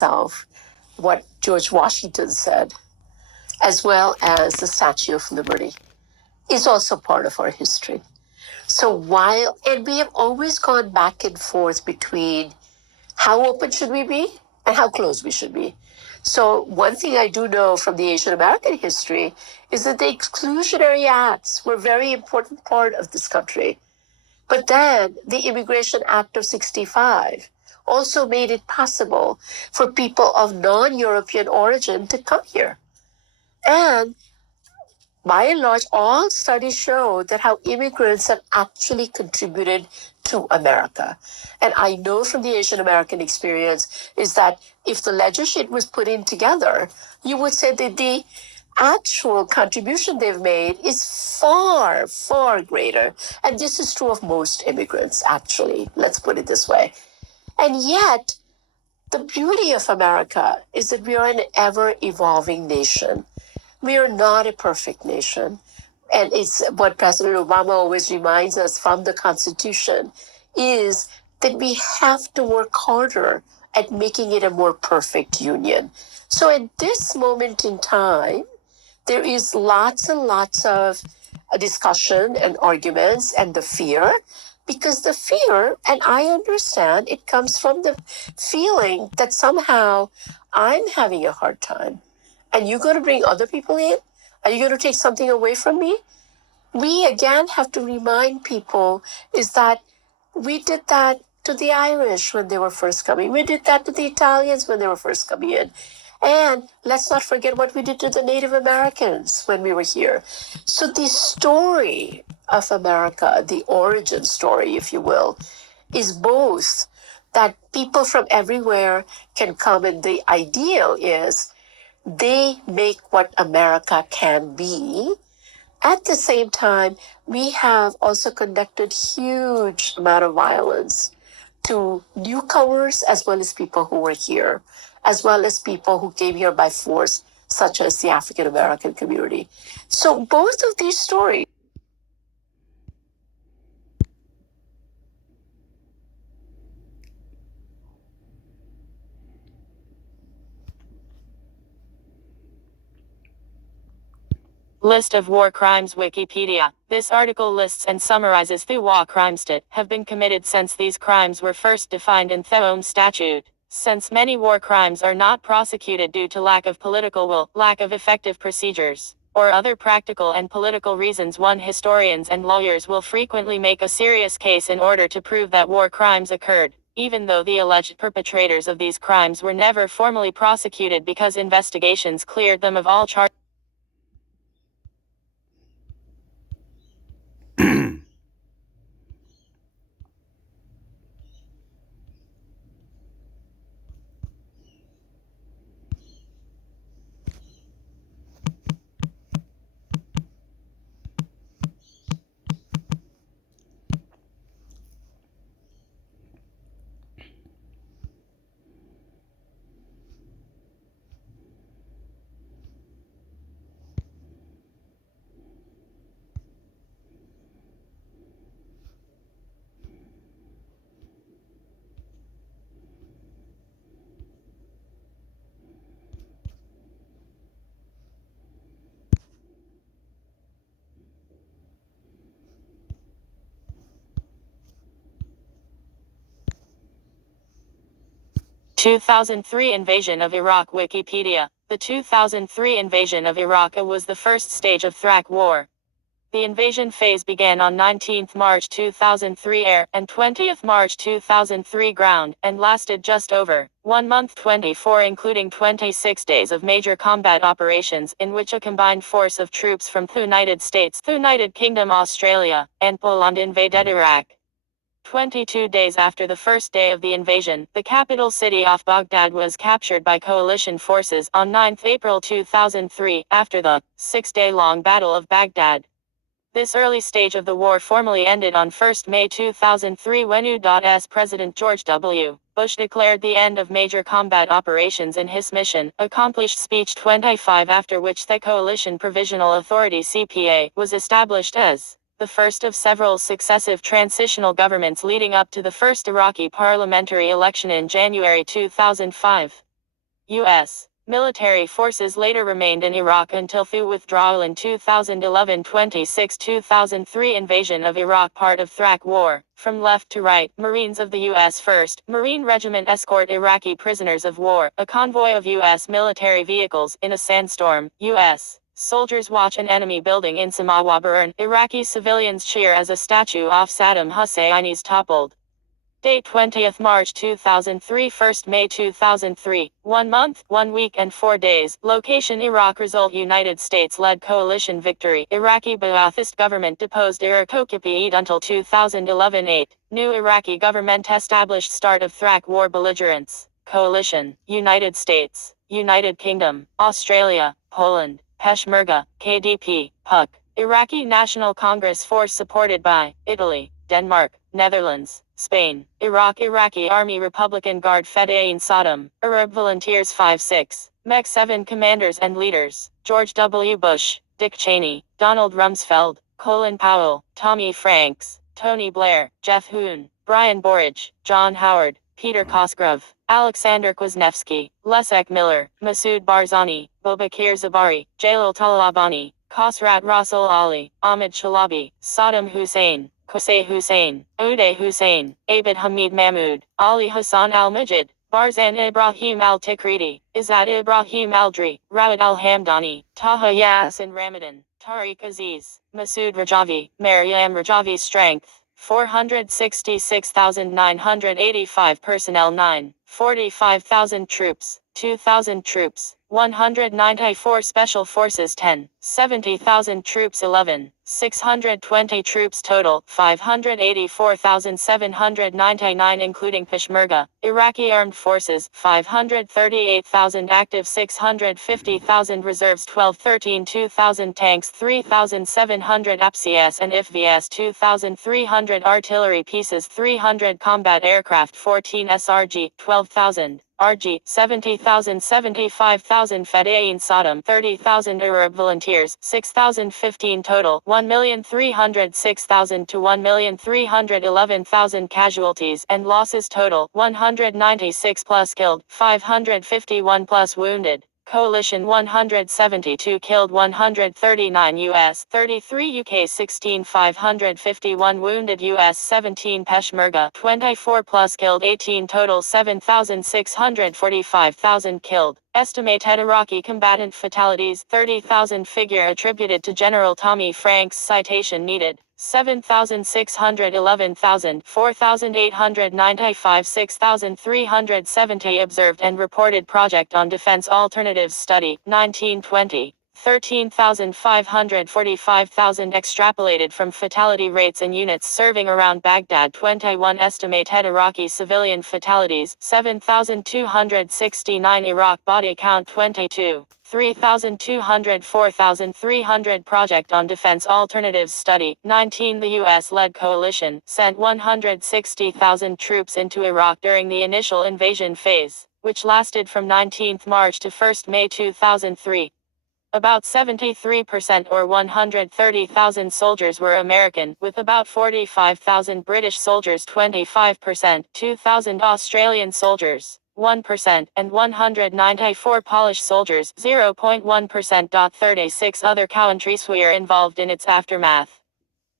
itself what George Washington said, as well as the Statue of Liberty, is also part of our history. So and we have always gone back and forth between how open should we be and how closed we should be. So one thing I do know from the Asian American history is that the Exclusionary Acts were a very important part of this country. But then the Immigration Act of 65 also made it possible for people of non-European origin to come here. And by and large, all studies show that how immigrants have actually contributed to America. And I know from the Asian American experience is that if the ledger sheet was put in together, you would say that the actual contribution they've made is far, far greater. And this is true of most immigrants, actually. Let's put it this way. And yet, the beauty of America is that we are an ever-evolving nation. We are not a perfect nation. And it's what President Obama always reminds us from the Constitution is that we have to work harder at making it a more perfect union. So at this moment in time, there is lots and lots of discussion and arguments and the fear, because the fear, and I understand, it comes from the feeling that somehow I'm having a hard time. And you're going to bring other people in? Are you going to take something away from me? We, again, have to remind people is that we did that to the Irish when they were first coming. We did that to the Italians when they were first coming in. And let's not forget what we did to the Native Americans when we were here. So the story of America, the origin story, if you will, is both that people from everywhere can come, and the ideal is they make what America can be. At the same time, we have also conducted huge amount of violence to newcomers as well as people who were here, as well as people who came here by force, such as the African American community. So both of these stories List of war crimes Wikipedia. This article lists and summarizes the war crimes that have been committed since these crimes were first defined in the Rome Statute. Since many war crimes are not prosecuted due to lack of political will, lack of effective procedures, or other practical and political reasons, historians and lawyers will frequently make a serious case in order to prove that war crimes occurred, even though the alleged perpetrators of these crimes were never formally prosecuted because investigations cleared them of all charges. 2003 Invasion of Iraq Wikipedia. The 2003 invasion of Iraq was the first stage of Iraq War. The invasion phase began on 19 March 2003 air and 20 March 2003 ground, and lasted just over 1 month 24, including 26 days of major combat operations, in which a combined force of troops from the United States, the United Kingdom, Australia, and Poland invaded Iraq. 22 days after the first day of the invasion, the capital city of Baghdad was captured by coalition forces on 9 April 2003, after the 6-day-long Battle of Baghdad. This early stage of the war formally ended on 1 May 2003 when U.S. President George W. Bush declared the end of major combat operations in his Mission Accomplished Speech 25, after which the Coalition Provisional Authority (CPA) was established as the first of several successive transitional governments leading up to the first Iraqi parliamentary election in January 2005. U.S. military forces later remained in Iraq until the withdrawal in 2011. 26 2003 invasion of Iraq, part of Thrak War. From left to right, Marines of the U.S. 1st Marine Regiment escort Iraqi prisoners of war, a convoy of U.S. military vehicles, in a sandstorm. U.S. soldiers watch an enemy building in Samawa burn. Iraqi civilians cheer as a statue of Saddam Hussein is toppled. Date 20th March 2003, 1st May 2003, 1 month, 1 week and 4 days. Location Iraq. Result United States-led coalition victory. Iraqi Ba'athist government deposed wekipidia until 2011. 8. New Iraqi government established. Start of Thrak War. Belligerents. Coalition. United States, United Kingdom, Australia, Poland, Peshmerga, KDP, PUK. Iraqi National Congress Force supported by Italy, Denmark, Netherlands, Spain, Iraq. Iraqi Army Republican Guard Fedayeen Saddam, Arab Volunteers 5-6, MEC 7 commanders and leaders, George W. Bush, Dick Cheney, Donald Rumsfeld, Colin Powell, Tommy Franks, Tony Blair, Jeff Hoon, Brian Borage, John Howard, Peter Cosgrove, Alexander Kwasniewski, Leszek Miller, Masoud Barzani, Bobakir Zabari, Jalal Talabani, Khosrat Rasul Ali, Ahmed Shalabi, Saddam Hussein, Qusay Hussein, Uday Hussein, Abid Hamid Mahmoud, Ali Hassan al-Majid, Barzan Ibrahim al-Tikriti, Izzat Ibrahim al-Dri, Rawad al-Hamdani, Taha Yassin Ramadan, Tariq Aziz, Masoud Rajavi, Maryam Rajavi. Strength 466,985 personnel. 45,000 troops, 2,000 troops, 194 special forces. 10, 70,000 troops. 11, 620 troops total. 584,799 including Peshmerga. Iraqi armed forces 538,000 active, 650,000 reserves. 12-13 2,000 tanks, 3,700 APCS and IFVS, 2,300 artillery pieces, 300 combat aircraft, 14 SRG, 12,000 RG, 70,000, 75,000 Fedayeen Saddam, 30,000 Arab volunteers, 6,015 total, 1,306,000 to 1,311,000 casualties and losses total, 196 plus killed, 551 plus wounded. Coalition 172 killed, 139 US, 33 UK, 16 551 wounded US, 17 Peshmerga, 24 plus killed, 18 total, 7,645,000 killed. Estimated Iraqi combatant fatalities 30,000. Figure attributed to General Tommy Franks. Citation needed 7,611,000, 4,895, 6,370 observed and reported. Project on Defense Alternatives Study 1920. 13,545,000 extrapolated from fatality rates and units serving around Baghdad. 21 estimated Iraqi civilian fatalities 7,269 Iraq body count 22 3,200 4,300 Project on Defense Alternatives Study 19 The US-led coalition sent 160,000 troops into Iraq during the initial invasion phase, which lasted from 19 March to 1 May 2003. About 73% or 130,000 soldiers were American, with about 45,000 British soldiers, 25%, 2,000 Australian soldiers, 1%, and 194 Polish soldiers, 0.1%. 36 other countries were involved in its aftermath.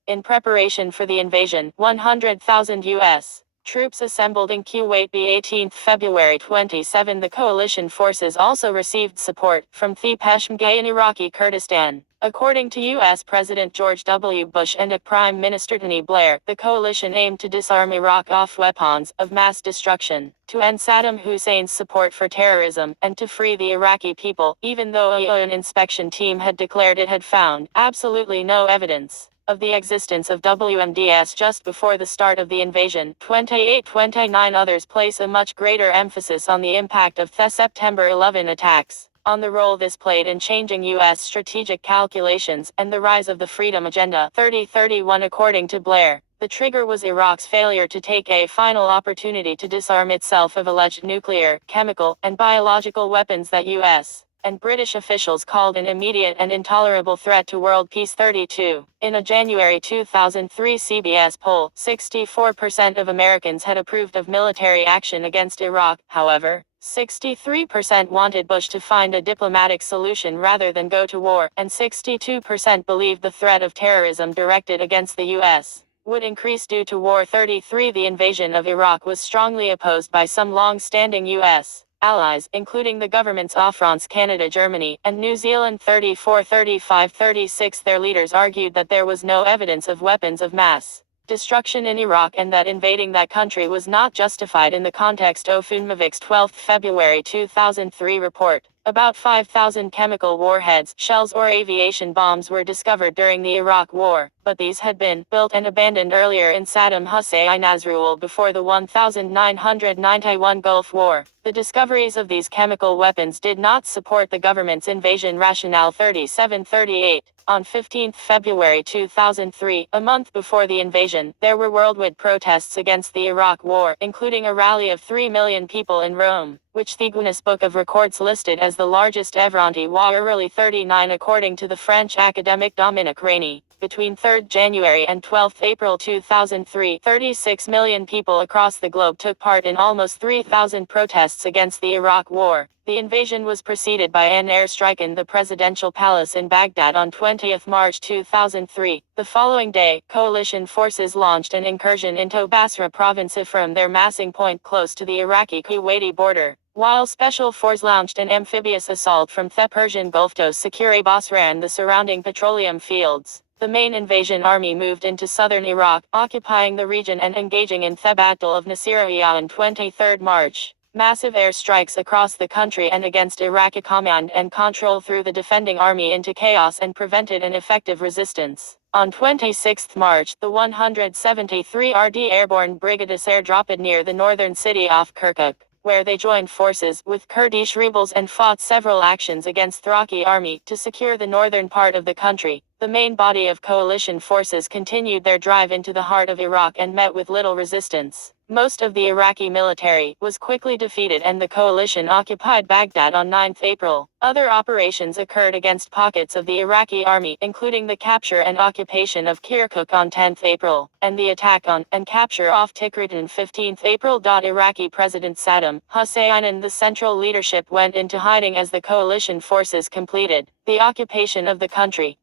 In preparation for the invasion, 100,000 U.S. troops assembled in Kuwait. The 18th February 27. The coalition forces also received support from the Peshmerga in Iraqi Kurdistan. According to U.S. President George W. Bush and Prime Minister Tony Blair, the coalition aimed to disarm Iraq of weapons of mass destruction, to end Saddam Hussein's support for terrorism, and to free the Iraqi people, even though an inspection team had declared it had found absolutely no evidence of the existence of WMDs just before the start of the invasion. 28-29 others place a much greater emphasis on the impact of the September 11 attacks, on the role this played in changing U.S. strategic calculations, and the rise of the Freedom Agenda. 30-31 According to Blair, the trigger was Iraq's failure to take a final opportunity to disarm itself of alleged nuclear, chemical, and biological weapons that U.S. and British officials called an immediate and intolerable threat to world peace. 32. In a January 2003 CBS poll, 64% of Americans had approved of military action against Iraq. However, 63% wanted Bush to find a diplomatic solution rather than go to war, and 62% believed the threat of terrorism directed against the U.S. would increase due to war. 33. The invasion of Iraq was strongly opposed by some long-standing U.S. allies, including the governments of France, Canada, Germany, and New Zealand. 34. 35. 36. Their leaders argued that there was no evidence of weapons of mass destruction in Iraq and that invading that country was not justified in the context of UNMAVIC's 12 February 2003 report. About 5,000 chemical warheads, shells or aviation bombs were discovered during the Iraq War, but these had been built and abandoned earlier in Saddam Hussein's rule before the 1991 Gulf War. The discoveries of these chemical weapons did not support the government's invasion rationale. 37. 38. On 15 February 2003, a month before the invasion, there were worldwide protests against the Iraq War, including a rally of 3 million people in Rome, which the Guinness Book of Records listed as the largest ever anti-war rally. 39. According to the French academic Dominique Rainey, between 3 January and 12 April 2003, 36 million people across the globe took part in almost 3,000 protests against the Iraq War. The invasion was preceded by an airstrike in the presidential palace in Baghdad on 20 March 2003. The following day, coalition forces launched an incursion into Basra province from their massing point close to the Iraqi-Kuwaiti border, while special forces launched an amphibious assault from the Persian Gulf to secure Basra and the surrounding petroleum fields. The main invasion army moved into southern Iraq, occupying the region and engaging in the Battle of Nasiriyah on 23 March. Massive airstrikes across the country and against Iraqi command and control threw the defending army into chaos and prevented an effective resistance. On 26 March, the 173 RD Airborne Brigades airdropped near the northern city of Kirkuk, where they joined forces with Kurdish rebels and fought several actions against the Iraqi army to secure the northern part of the country. The main body of coalition forces continued their drive into the heart of Iraq and met with little resistance. Most of the Iraqi military was quickly defeated and the coalition occupied Baghdad on 9 April. Other operations occurred against pockets of the Iraqi army, including the capture and occupation of Kirkuk on 10 April, and the attack on and capture of Tikrit on 15 April. Iraqi President Saddam Hussein and the central leadership went into hiding as the coalition forces completed the occupation of the country.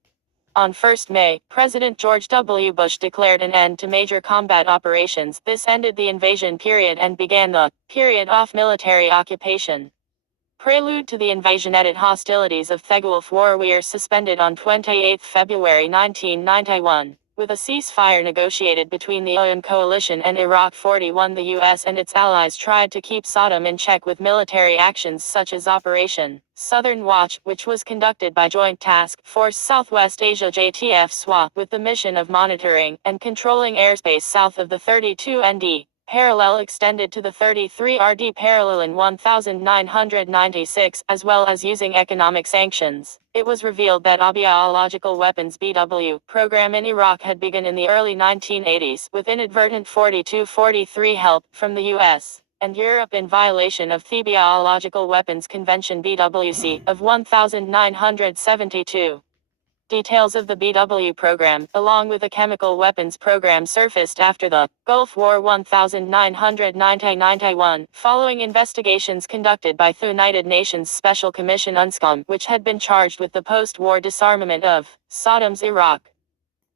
On 1 May, President George W. Bush declared an end to major combat operations. This ended the invasion period and began the period of military occupation. Prelude to the invasion. Hostilities of the Gulf War were suspended on 28 February 1991. With a ceasefire negotiated between the UN coalition and Iraq. 41. The US and its allies tried to keep Saddam in check with military actions such as Operation Southern Watch, which was conducted by Joint Task Force Southwest Asia (JTF SWA), with the mission of monitoring and controlling airspace south of the 32 ND. Parallel extended to the 33 RD parallel in 1996, as well as using economic sanctions. It was revealed that a biological weapons (BW) program in Iraq had begun in the early 1980s, with inadvertent 42-43 help from the US and Europe in violation of the Biological Weapons Convention (BWC) of 1972. Details of the BW program, along with the chemical weapons program, surfaced after the Gulf War 1991, following investigations conducted by the United Nations Special Commission UNSCOM, which had been charged with the post-war disarmament of Saddam's Iraq.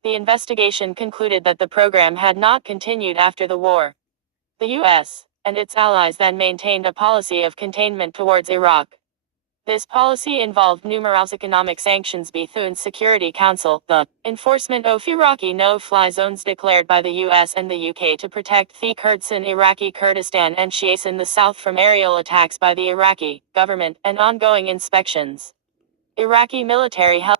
The investigation concluded that the program had not continued after the war. The U.S. and its allies then maintained a policy of containment towards Iraq. This policy involved numerous economic sanctions between Security Council, the enforcement of Iraqi no-fly zones declared by the US and the UK to protect the Kurds in Iraqi Kurdistan and Shias in the south from aerial attacks by the Iraqi government, and ongoing inspections. Iraqi military help.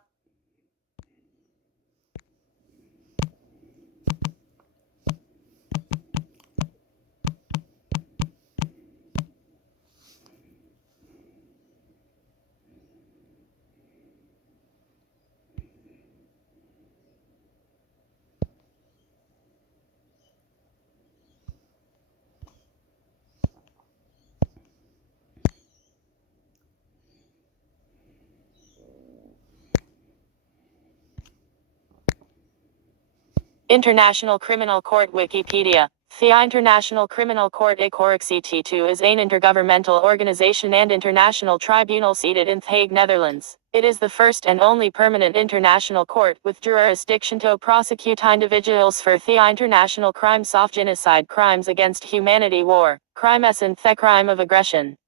International Criminal Court Wikipedia. The International Criminal Court ICCT2 is an intergovernmental organization and international tribunal seated in The Hague, Netherlands. It is the first and only permanent international court with jurisdiction to prosecute individuals for the international crimes of genocide, crimes against humanity, war, crimes and the crime of aggression.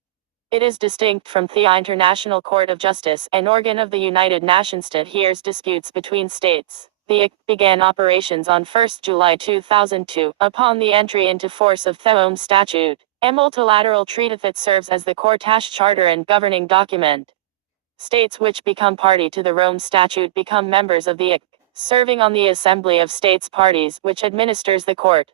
It is distinct from the International Court of Justice, an organ of the United Nations that hears disputes between states. The ICC began operations on 1 July 2002, upon the entry into force of the Rome Statute, a multilateral treaty that serves as the court's charter and governing document. States which become party to the Rome Statute become members of the ICC, serving on the Assembly of States Parties, which administers the court.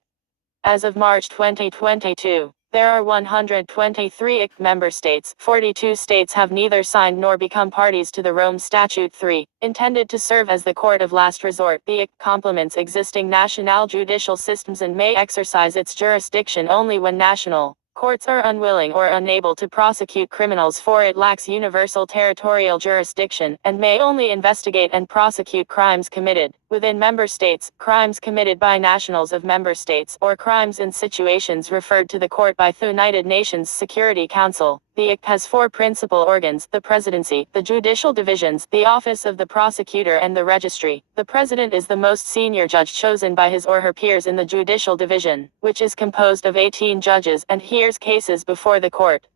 As of March 2022, there are 123 ICC member states. 42 states have neither signed nor become parties to the Rome Statute 3, intended to serve as the court of last resort. The ICC complements existing national judicial systems and may exercise its jurisdiction only when national courts are unwilling or unable to prosecute criminals, for it lacks universal territorial jurisdiction, and may only investigate and prosecute crimes committed within member states, crimes committed by nationals of member states, or crimes in situations referred to the court by the United Nations Security Council. The ICC has four principal organs: the Presidency, the Judicial Divisions, the Office of the Prosecutor, and the Registry. The President is the most senior judge chosen by his or her peers in the Judicial Division, which is composed of 18 judges and hears cases before the court.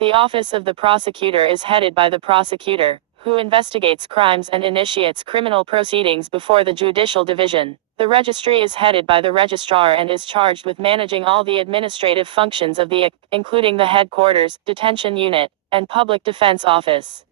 The Office of the Prosecutor is headed by the prosecutor, who investigates crimes and initiates criminal proceedings before the Judicial Division. The Registry is headed by the registrar and is charged with managing all the administrative functions of the ICC, including the headquarters, detention unit, and public defense office.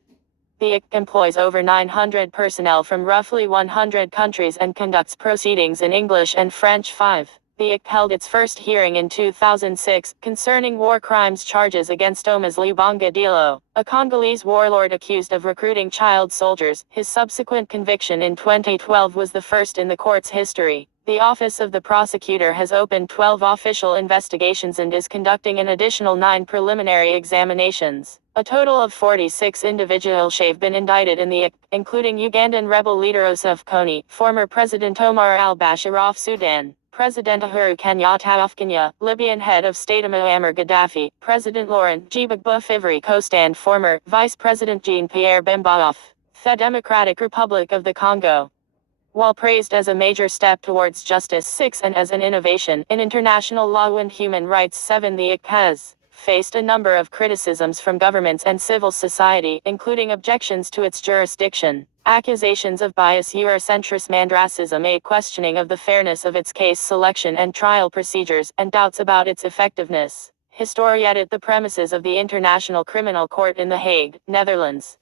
The ICC employs over 900 personnel from roughly 100 countries and conducts proceedings in English and French. 5. The ICC held its first hearing in 2006, concerning war crimes charges against Thomas Lubanga Dilo, a Congolese warlord accused of recruiting child soldiers. His subsequent conviction in 2012 was the first in the court's history. The Office of the Prosecutor has opened 12 official investigations and is conducting an additional 9 preliminary examinations. A total of 46 individuals have been indicted in the ICC, including Ugandan rebel leader Joseph Kony, former President Omar al-Bashir of Sudan, President Uhuru Kenyatta of Kenya, Libyan head of state Muammar Gaddafi, President Laurent Gbagbo of Ivory Coast, and former Vice President Jean-Pierre Bemba of the Democratic Republic of the Congo. While praised as a major step towards justice 6 and as an innovation in international law and human rights 7, the ICC has faced a number of criticisms from governments and civil society, including objections to its jurisdiction, accusations of bias, Eurocentrism and racism, a questioning of the fairness of its case selection and trial procedures, and doubts about its effectiveness. Historiated the premises of the International Criminal Court in The Hague, Netherlands.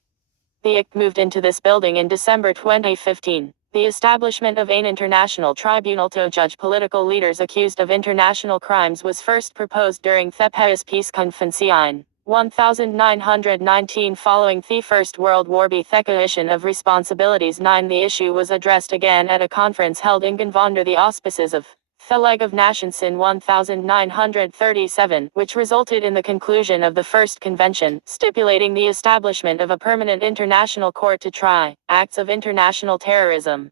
The ICC moved into this building in December 2015. The establishment of an international tribunal to judge political leaders accused of international crimes was first proposed during the Paris Peace Conference in 1919 following the First World War. The Coalition of Responsibilities 9. The issue was addressed again at a conference held in Geneva under the auspices of the League of Nations in 1937, which resulted in the conclusion of the First Convention, stipulating the establishment of a permanent international court to try acts of international terrorism.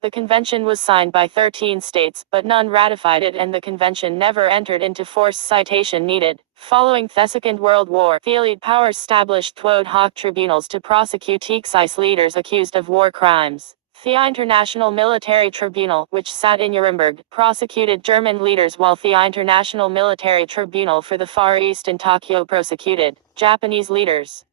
The convention was signed by 13 states, but none ratified it, and the convention never entered into force. Citation needed. Following the Second World War, the Allied powers established ad hoc tribunals to prosecute Axis leaders accused of war crimes. The International Military Tribunal, which sat in Nuremberg, prosecuted German leaders, while the International Military Tribunal for the Far East in Tokyo prosecuted Japanese leaders.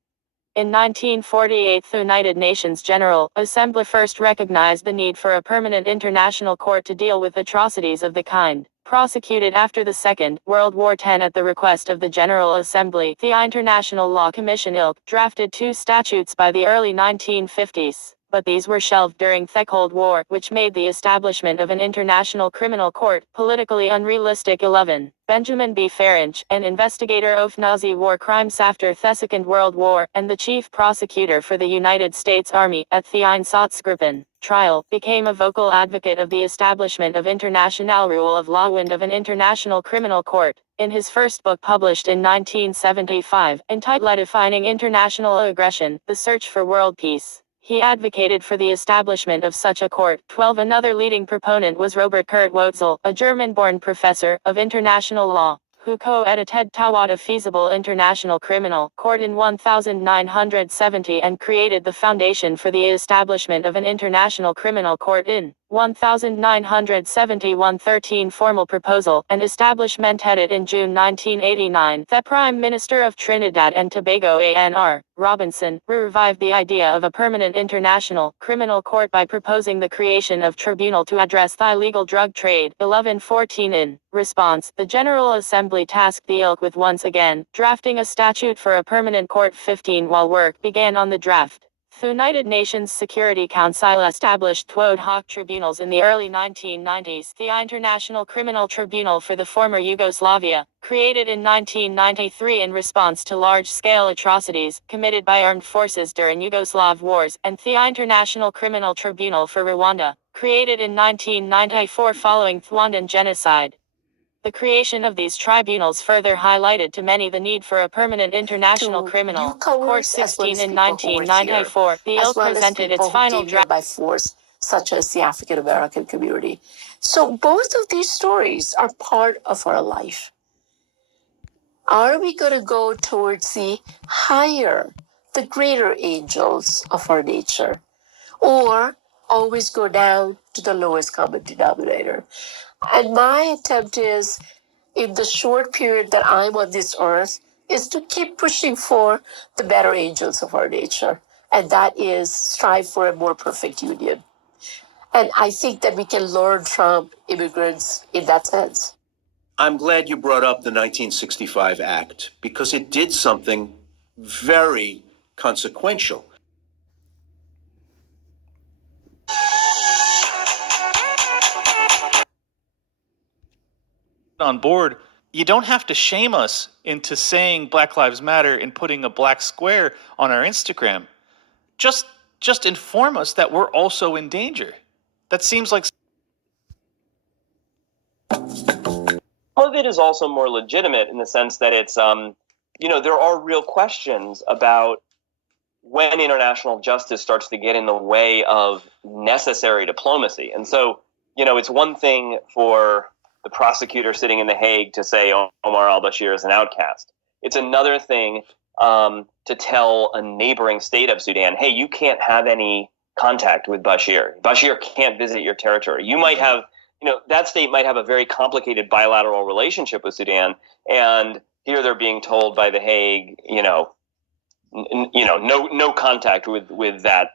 In 1948, the United Nations General Assembly first recognized the need for a permanent international court to deal with atrocities of the kind prosecuted after the Second World War. 10. At the request of the General Assembly, the International Law Commission (ILC) drafted 2 statutes by the early 1950s. But these were shelved during the Cold War, which made the establishment of an international criminal court politically unrealistic. 11. Benjamin B. Ferencz, an investigator of Nazi war crimes after the Second World War, and the chief prosecutor for the United States Army at the Einsatzgruppen trial, became a vocal advocate of the establishment of international rule of law and of an international criminal court. In his first book, published in 1975, entitled Defining International Aggression: The Search for World Peace, He advocated for the establishment of such a court. 12. Another leading proponent was Robert Kurt Wotzel, a German-born professor of international law, who co-edited Tawad, a feasible international criminal court in 1970 and created the foundation for the establishment of an international criminal court in 1971. 13 formal proposal and establishment headed in June 1989. The Prime Minister of Trinidad and Tobago A.N.R. Robinson revived the idea of a permanent international criminal court by proposing the creation of tribunal to address the illegal drug trade. 11. 14. In response, the General Assembly tasked the ilk with once again drafting a statute for a permanent court. 15. While work began on the draft, the United Nations Security Council established ad hoc tribunals in the early 1990s. The International Criminal Tribunal for the former Yugoslavia, created in 1993 in response to large-scale atrocities committed by armed forces during Yugoslav wars, and the International Criminal Tribunal for Rwanda, created in 1994 following Rwandan genocide. The creation of these tribunals further highlighted to many the need for a permanent international To criminal court. newcomers as well 16. as In people who were here, 1994, the as ilk well as presented its people who final came here draft. by force, such as the African American community. So both of these stories are part of our life. Are we going to go towards the higher, the greater angels of our nature, or always go down to the lowest common denominator? And my attempt is, in the short period that I'm on this earth, is to keep pushing for the better angels of our nature. And that is strive for a more perfect union. And I think that we can learn from immigrants in that sense. I'm glad you brought up the 1965 Act because it did something very consequential. On board, you don't have to shame us into saying Black Lives Matter and putting a black square on our Instagram. Just inform us that we're also in danger. That seems like Some of it is also more legitimate in the sense that it's, there are real questions about when international justice starts to get in the way of necessary diplomacy. And so, it's one thing for the prosecutor sitting in The Hague to say Omar al-Bashir is an outcast. It's another thing to tell a neighboring state of Sudan, hey, you can't have any contact with Bashir. Bashir can't visit your territory. You might have, that state might have a very complicated bilateral relationship with Sudan, and here they're being told by The Hague, no contact with that,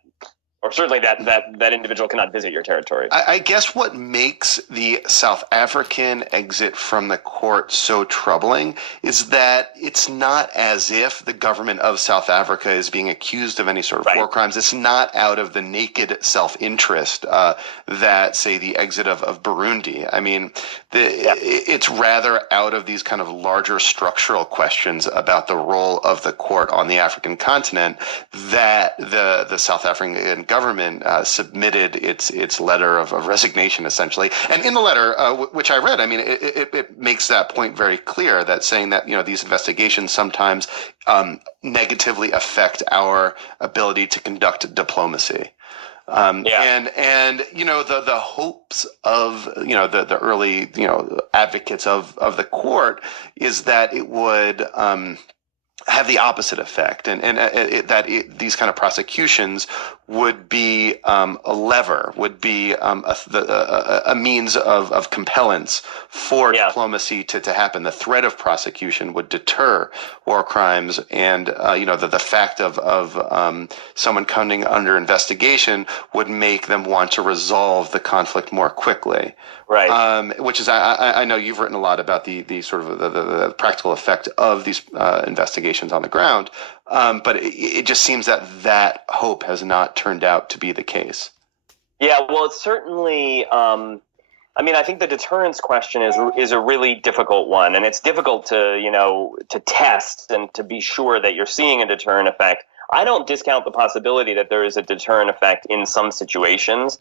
or certainly that individual cannot visit your territory. I guess what makes the South African exit from the court so troubling is that it's not as if the government of South Africa is being accused of any sort of war crimes. It's not out of the naked self-interest that, say, the exit of Burundi. I mean, it's rather out of these kind of larger structural questions about the role of the court on the African continent that the South African government submitted its letter of resignation, essentially. And in the letter, which I read, I mean, it makes that point very clear, that saying that, these investigations sometimes negatively affect our ability to conduct diplomacy. And the hopes of the early advocates of the court is that it would have the opposite effect, and these kind of prosecutions would be a lever, would be a means of compellence for diplomacy to happen. The threat of prosecution would deter war crimes, and the fact of someone coming under investigation would make them want to resolve the conflict more quickly. Right. Which is, I know you've written a lot about the sort of the practical effect of these investigations on the ground, but it just seems that hope has not turned out to be the case. Yeah, well, it's certainly. I think the deterrence question is a really difficult one, and it's difficult to test and to be sure that you're seeing a deterrent effect. I don't discount the possibility that there is a deterrent effect in some situations.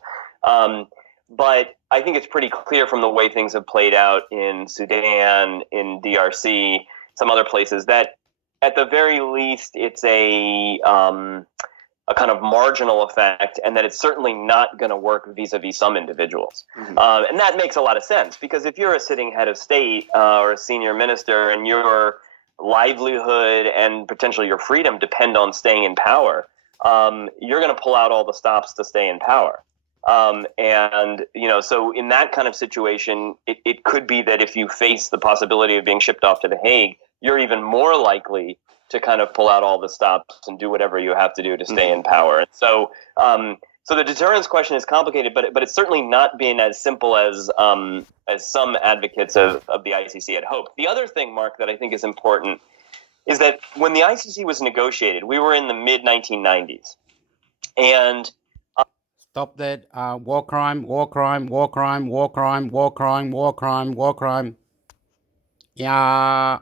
But I think it's pretty clear from the way things have played out in Sudan, in DRC, some other places, that at the very least it's a a kind of marginal effect, and that it's certainly not going to work vis-a-vis some individuals. And that makes a lot of sense, because if you're a sitting head of state or a senior minister, and your livelihood and potentially your freedom depend on staying in power, you're going to pull out all the stops to stay in power. And, so in that kind of situation, it could be that if you face the possibility of being shipped off to The Hague, you're even more likely to kind of pull out all the stops and do whatever you have to do to stay in power. And so, so the deterrence question is complicated, but it's certainly not been as simple as some advocates of the ICC had hoped. The other thing, Mark, that I think is important is that when the ICC was negotiated, we were in the mid-1990s, and Stop that. War crime, war crime, war crime, war crime, war crime, war crime, war crime. Yeah.